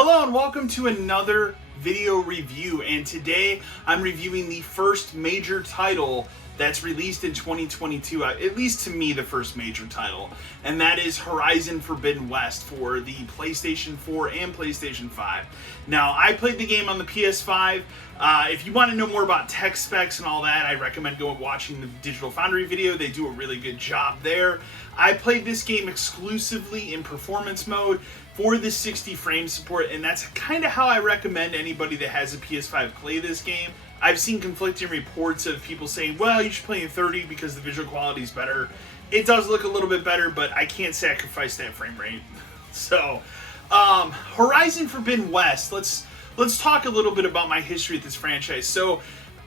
Hello and welcome to another video review, and today I'm reviewing the first major title that's released in 2022, at least to me the first major title, and that is Horizon Forbidden West for the PlayStation 4 and PlayStation 5. Now, I played the game on the PS5. If you want to know more about tech specs and all that, I recommend going watching the Digital Foundry video. They do a really good job there. I played this game exclusively in performance mode for the 60 frame support, and that's kind of how I recommend anybody that has a PS5 play this game. I've seen conflicting reports of people saying, well, you should play in 30 because the visual quality is better. It does look a little bit better, but I can't sacrifice that frame rate. So, Horizon Forbidden West, let's talk a little bit about my history with this franchise. So,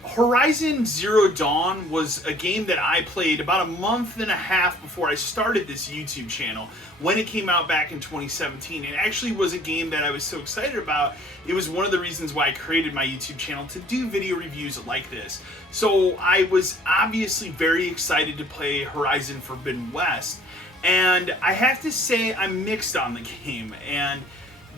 Horizon Zero Dawn was a game that I played about a month and a half before I started this YouTube channel when it came out back in 2017. It actually was a game that I was so excited about. It was one of the reasons why I created my YouTube channel, to do video reviews like this. So I was obviously very excited to play Horizon Forbidden West, and I have to say I'm mixed on the game, and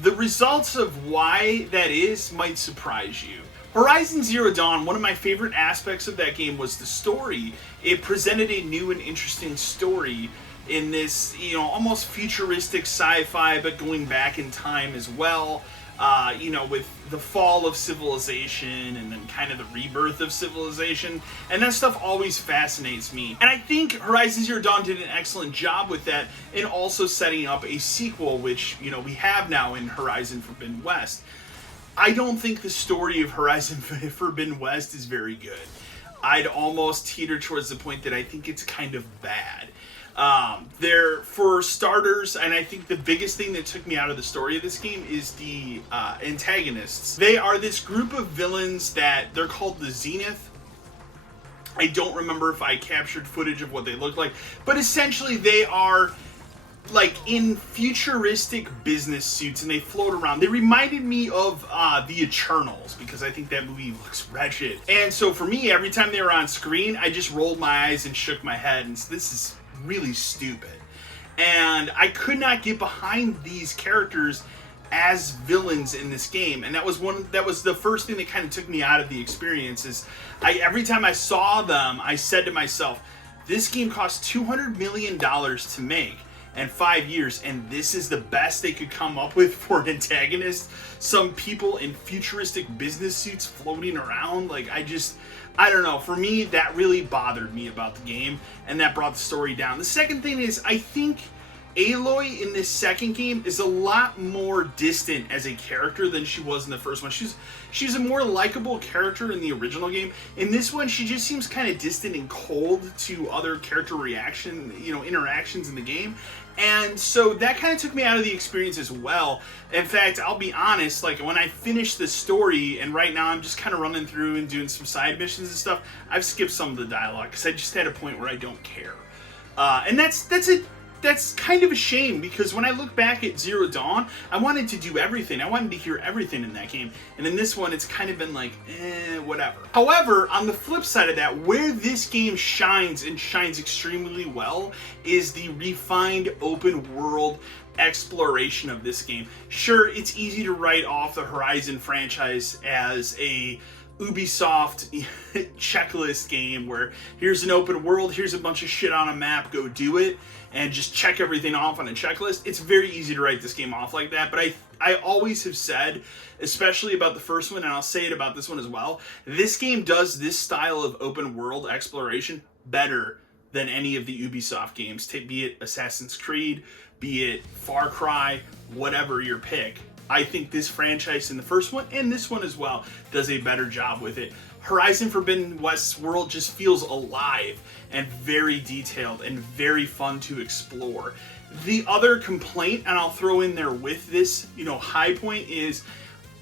the results of why that is might surprise you. Horizon Zero Dawn, one of my favorite aspects of that game was the story. It presented a new and interesting story in this, almost futuristic sci-fi, but going back in time as well. With the fall of civilization and then kind of the rebirth of civilization. And that stuff always fascinates me. And I think Horizon Zero Dawn did an excellent job with that, in also setting up a sequel, which, we have now in Horizon Forbidden West. I don't think the story of Horizon Forbidden West is very good. I'd almost teeter towards the point that I think it's kind of bad. For starters, and I think the biggest thing that took me out of the story of this game is the antagonists. They are this group of villains that they're called the Zenith. I don't remember if I captured footage of what they look like, but essentially they are like in futuristic business suits, and they float around. They reminded me of the Eternals, because I think that movie looks wretched. And so for me, every time they were on screen, I just rolled my eyes and shook my head, and this is really stupid. And I could not get behind these characters as villains in this game, and that was the first thing that kind of took me out of the experience. Is every time I saw them, I said to myself, this game cost $200 million to make, and 5 years, and this is the best they could come up with for an antagonist. Some people in futuristic business suits floating around. I don't know. For me, that really bothered me about the game, and that brought the story down. The second thing is, I think Aloy in this second game is a lot more distant as a character than she was in the first one. She's a more likable character in the original game. In this one, she just seems kind of distant and cold to other character interactions in the game. And so that kind of took me out of the experience as well. In fact, I'll be honest, when I finished the story, and right now I'm just kind of running through and doing some side missions and stuff, I've skipped some of the dialogue because I just had a point where I don't care. And that's kind of a shame, because when I look back at Zero Dawn, I wanted to do everything. I wanted to hear everything in that game. And in this one, it's kind of been whatever. However, on the flip side of that, where this game shines, and shines extremely well, is the refined open world exploration of this game. Sure, it's easy to write off the Horizon franchise as a Ubisoft checklist game where here's an open world, here's a bunch of shit on a map, go do it, and just check everything off on a checklist. It's very easy to write this game off like that, but I always have said, especially about the first one, and I'll say it about this one as well, this game does this style of open world exploration better than any of the Ubisoft games, be it Assassin's Creed, be it Far Cry, whatever your pick. I think this franchise in the first one, and this one as well, does a better job with it. Horizon Forbidden West's world just feels alive and very detailed and very fun to explore. The other complaint, and I'll throw in there with this, high point, is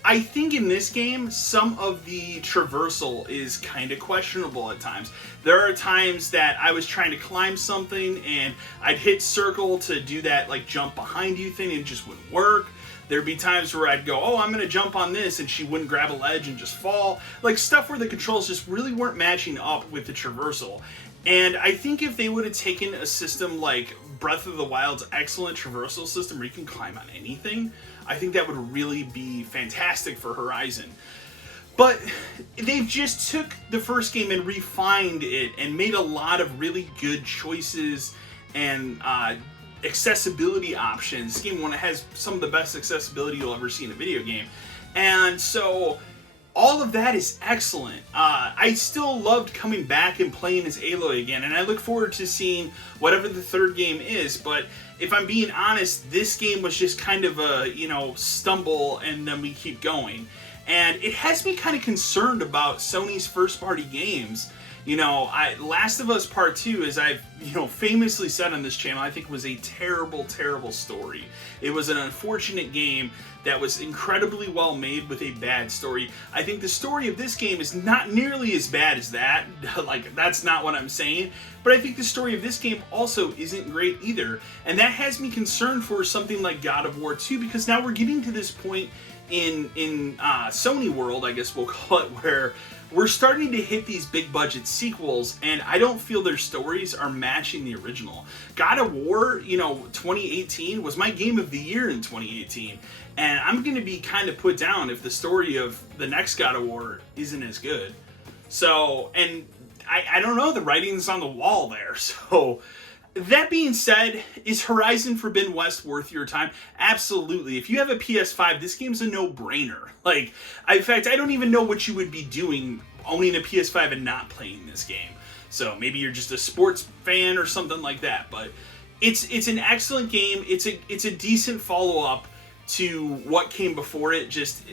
I think in this game, some of the traversal is kind of questionable at times. There are times that I was trying to climb something and I'd hit circle to do that jump behind you thing, and it just wouldn't work. There'd be times where I'd go, oh, I'm going to jump on this, and she wouldn't grab a ledge and just fall. Stuff where the controls just really weren't matching up with the traversal. And I think if they would have taken a system like Breath of the Wild's excellent traversal system where you can climb on anything, I think that would really be fantastic for Horizon. But they've just took the first game and refined it and made a lot of really good choices and accessibility options. This game has some of the best accessibility you'll ever see in a video game. And so all of that is excellent. I still loved coming back and playing as Aloy again, and I look forward to seeing whatever the third game is. But if I'm being honest, this game was just kind of a, stumble, and then we keep going. And it has me kind of concerned about Sony's first-party games. Last of Us Part 2, as I've, famously said on this channel, I think was a terrible, terrible story. It was an unfortunate game that was incredibly well made with a bad story. I think the story of this game is not nearly as bad as that. That's not what I'm saying. But I think the story of this game also isn't great either. And that has me concerned for something like God of War 2, because now we're getting to this point in Sony world, I guess we'll call it, where we're starting to hit these big budget sequels, and I don't feel their stories are matching the original. God of War, 2018 was my game of the year in 2018, and I'm going to be kind of put down if the story of the next God of War isn't as good. So, and I don't know, the writing's on the wall there, so... That being said, is Horizon Forbidden West worth your time? Absolutely. If you have a PS5, this game's a no-brainer. In fact, I don't even know what you would be doing owning a PS5 and not playing this game. So maybe you're just a sports fan or something like that. But it's an excellent game. It's a decent follow-up to what came before it. Just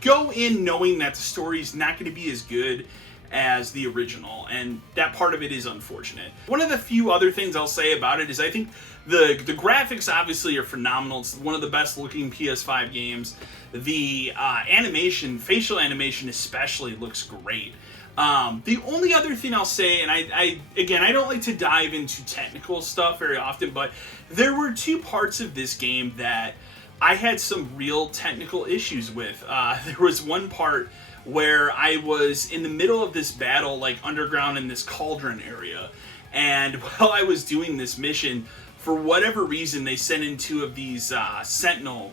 go in knowing that the story's not going to be as good as the original, and that part of it is unfortunate. One of the few other things I'll say about it is I think the graphics obviously are phenomenal. It's one of the best looking PS5 games. The animation, facial animation especially, looks great. The only other thing I'll say, and I don't like to dive into technical stuff very often, but there were two parts of this game that I had some real technical issues with. There was one part where I was in the middle of this battle, underground in this cauldron area, and while I was doing this mission, for whatever reason, they sent in two of these sentinel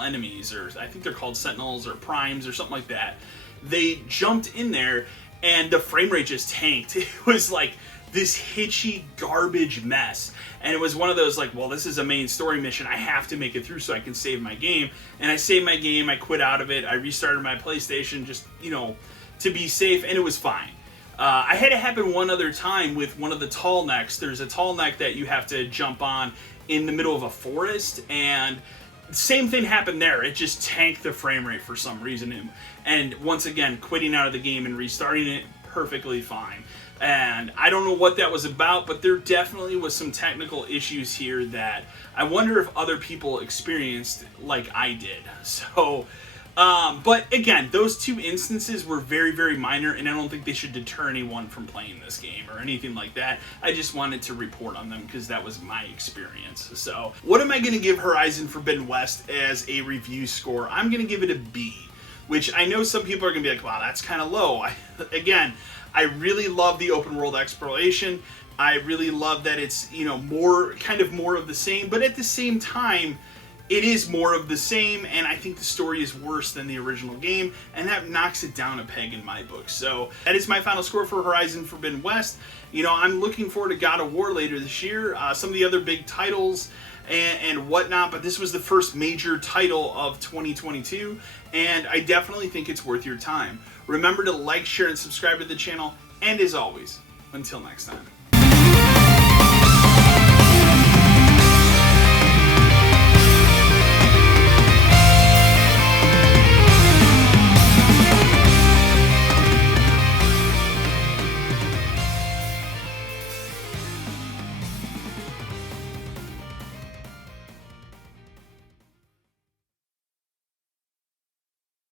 enemies, or I think they're called sentinels or primes or something like that. They jumped in there, and the frame rate just tanked. It was like this hitchy garbage mess. And it was one of those well, this is a main story mission, I have to make it through so I can save my game. And I saved my game, I quit out of it, I restarted my PlayStation just, to be safe, and it was fine. I had it happen one other time with one of the tall necks. There's a tall neck that you have to jump on in the middle of a forest, and same thing happened there. It just tanked the frame rate for some reason. And once again, quitting out of the game and restarting it, perfectly fine. And I don't know what that was about, but there definitely was some technical issues here that I wonder if other people experienced like I did. So, but again, those two instances were very, very minor, and I don't think they should deter anyone from playing this game or anything like that. I just wanted to report on them because that was my experience. So, what am I going to give Horizon Forbidden West as a review score? I'm going to give it a B, which I know some people are going to be like, wow, that's kind of low. I really love the open world exploration. I really love that it's, more of the same, but at the same time, it is more of the same, and I think the story is worse than the original game, and that knocks it down a peg in my book. So that is my final score for Horizon Forbidden West. I'm looking forward to God of War later this year, some of the other big titles and whatnot, but this was the first major title of 2022, and I definitely think it's worth your time. Remember to like, share, and subscribe to the channel, and as always, until next time.